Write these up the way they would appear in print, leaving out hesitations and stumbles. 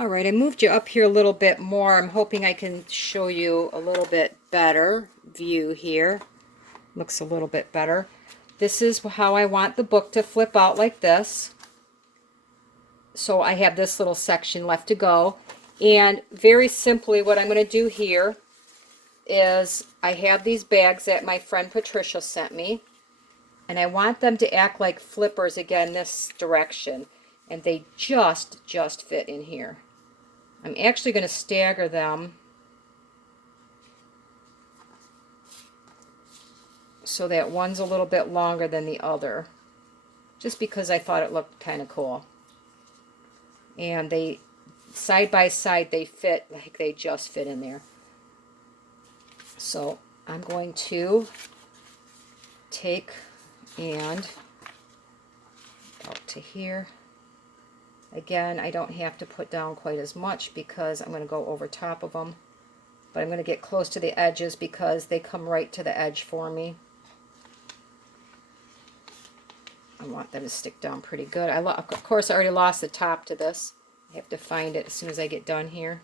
All right, I moved you up here a little bit more. I'm hoping I can show you a little bit better view here. Looks a little bit better. This is how I want the book to flip out, like this. So I have this little section left to go. And very simply, what I'm going to do here is I have these bags that my friend Patricia sent me. And I want them to act like flippers again this direction. And they just fit in here. I'm actually going to stagger them so that one's a little bit longer than the other, just because I thought it looked kind of cool. And they, side by side, they fit like they just fit in there. So I'm going to take and out to here. Again, I don't have to put down quite as much because I'm going to go over top of them. But I'm going to get close to the edges because they come right to the edge for me. I want them to stick down pretty good. Of course, I already lost the top to this. I have to find it as soon as I get done here.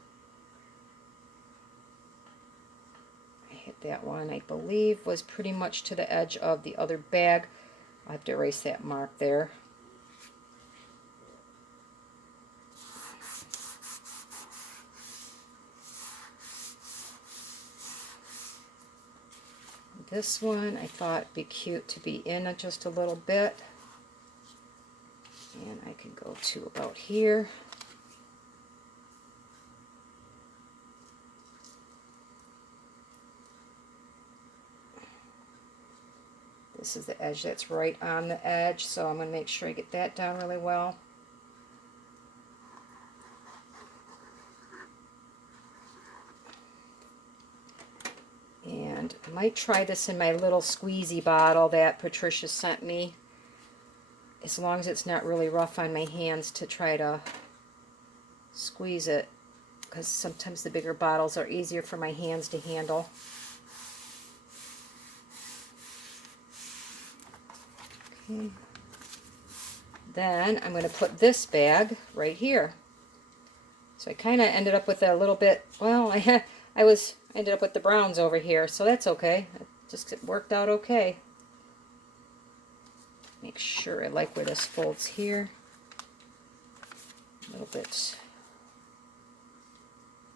I hit that one, I believe, was pretty much to the edge of the other bag. I'll have to erase that mark there. This one I thought it'd be cute to be in it just a little bit. And I can go to about here. This is the edge that's right on the edge, so I'm going to make sure I get that down really well. And I might try this in my little squeezy bottle that Patricia sent me, as long as it's not really rough on my hands, to try to squeeze it, because sometimes the bigger bottles are easier for my hands to handle. Okay. Then I'm going to put this bag right here. So I kind of ended up with a little bit, well, I ended up with the browns over here, so that's okay. It worked out okay. Make sure I like where this folds here. A little bit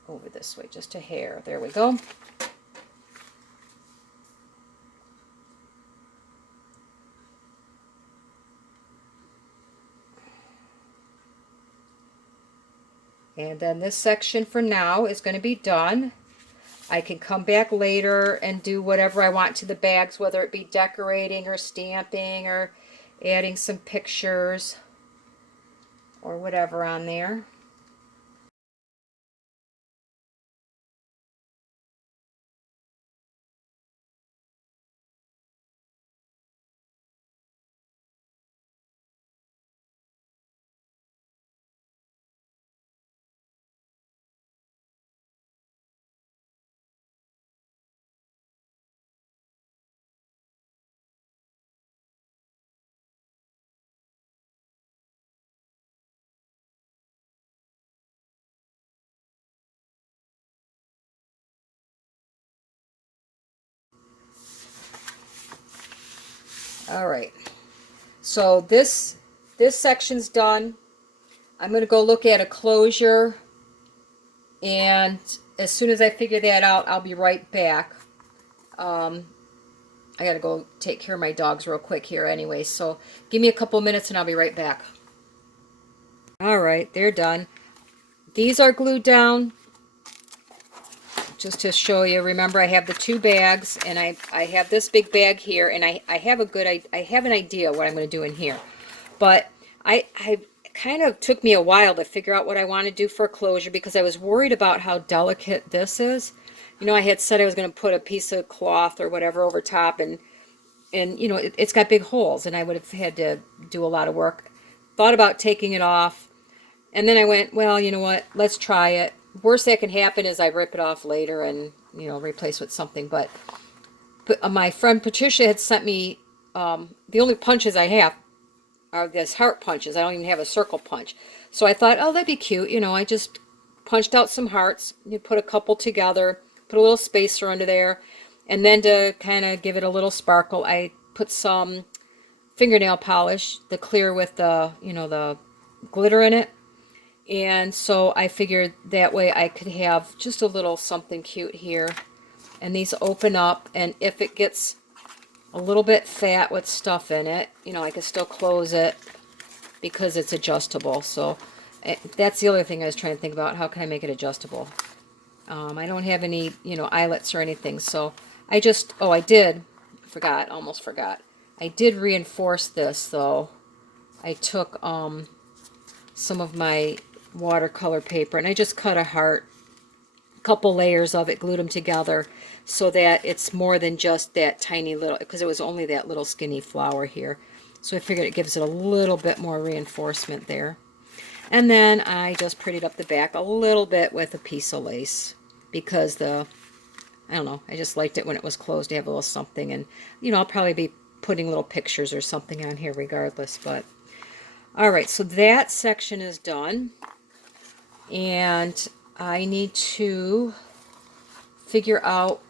over this way, just a hair. There we go. And then this section for now is going to be done. I can come back later and do whatever I want to the bags, whether it be decorating or stamping or adding some pictures or whatever on there. All right, so this section's done. I'm going to go look at a closure, and as soon as I figure that out, I'll be right back. I got to go take care of my dogs real quick here anyway, so give me a couple minutes and I'll be right back. All right, they're done. These are glued down. Just to show you, remember I have the two bags, and I have this big bag here, and I have an idea what I'm going to do in here. But I kind of took me a while to figure out what I want to do for a closure, because I was worried about how delicate this is. You know, I had said I was going to put a piece of cloth or whatever over top, and you know, it's got big holes, and I would have had to do a lot of work. Thought about taking it off, and then I went, well, you know what, let's try it. Worst that can happen is I rip it off later and, you know, replace with something. But my friend Patricia had sent me, the only punches I have are these heart punches. I don't even have a circle punch. So I thought, oh, that'd be cute. You know, I just punched out some hearts. You put a couple together, put a little spacer under there, and then to kind of give it a little sparkle, I put some fingernail polish, the clear with the, the glitter in it. And so I figured that way I could have just a little something cute here. And these open up, and if it gets a little bit fat with stuff in it, I can still close it because it's adjustable. So that's the other thing I was trying to think about. How can I make it adjustable? I don't have any, eyelets or anything. So I just, almost forgot. I did reinforce this though. I took some of my watercolor paper and I just cut a heart, a couple layers of it, glued them together so that it's more than just that tiny little, because it was only that little skinny flower here. So I figured it gives it a little bit more reinforcement there. And then I just prettied up the back a little bit with a piece of lace because I don't know, I just liked it when it was closed to have a little something. And, I'll probably be putting little pictures or something on here regardless. But, all right, so that section is done. And I need to figure out,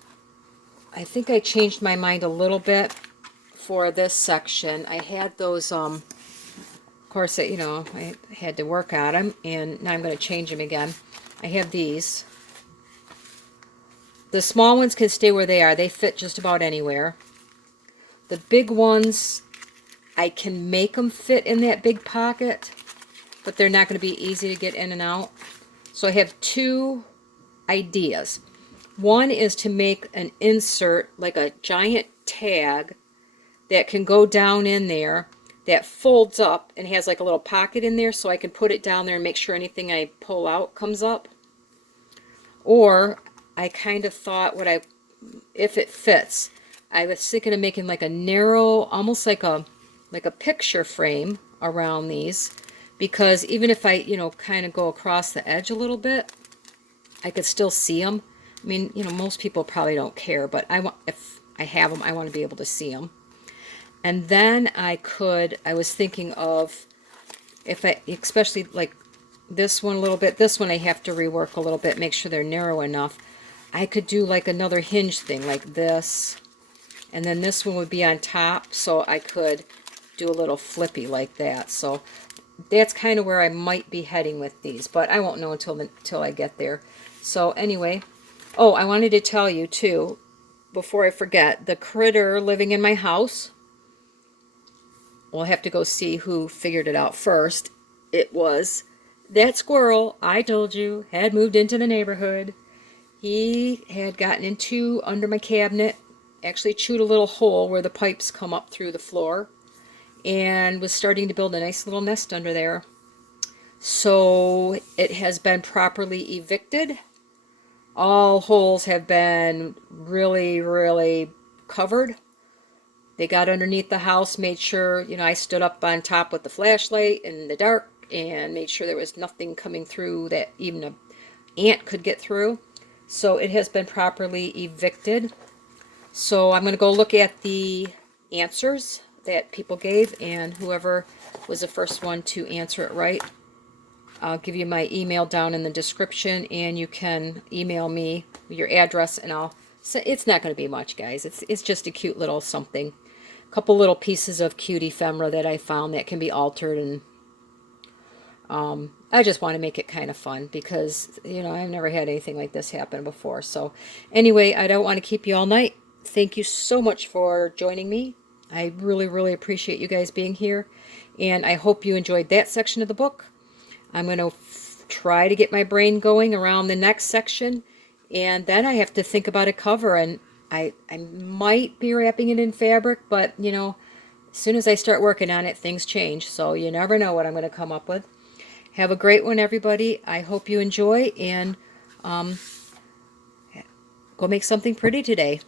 I think I changed my mind a little bit for this section. I had those, of course, I had to work on them, and now I'm going to change them again. I have these. The small ones can stay where they are. They fit just about anywhere. The big ones, I can make them fit in that big pocket, but they're not going to be easy to get in and out. So I have two ideas. One is to make an insert, like a giant tag that can go down in there, that folds up and has like a little pocket in there, so I can put it down there and make sure anything I pull out comes up. Or I kind of thought if it fits, I was thinking of making like a narrow, almost like a picture frame around these, because even if I, kind of go across the edge a little bit, I could still see them. I mean, most people probably don't care, but if I have them, I want to be able to see them. And then I was thinking of, especially like this one a little bit, this one I have to rework a little bit, make sure they're narrow enough. I could do like another hinge thing like this, and then this one would be on top, so I could do a little flippy like that. So that's kind of where I might be heading with these, but I won't know until I get there. So anyway, I wanted to tell you too, before I forget, the critter living in my house, we'll have to go see who figured it out first. It was that squirrel I told you had moved into the neighborhood. He had gotten under my cabinet, actually chewed a little hole where the pipes come up through the floor, and was starting to build a nice little nest under there. So it has been properly evicted. All holes have been really, really covered. They got underneath the house, made sure, I stood up on top with the flashlight in the dark and made sure there was nothing coming through that even an ant could get through. So it has been properly evicted. So I'm going to go look at the answers that people gave, and whoever was the first one to answer it right, I'll give you my email down in the description, and you can email me your address, and it's not going to be much, guys. It's just a cute little something. A couple little pieces of cute ephemera that I found that can be altered, and I just want to make it kind of fun because, I've never had anything like this happen before. So anyway, I don't want to keep you all night. Thank you so much for joining me. I really, really appreciate you guys being here, and I hope you enjoyed that section of the book. I'm going to try to get my brain going around the next section, and then I have to think about a cover, and I might be wrapping it in fabric, but, as soon as I start working on it, things change, so you never know what I'm going to come up with. Have a great one, everybody. I hope you enjoy, and go make something pretty today.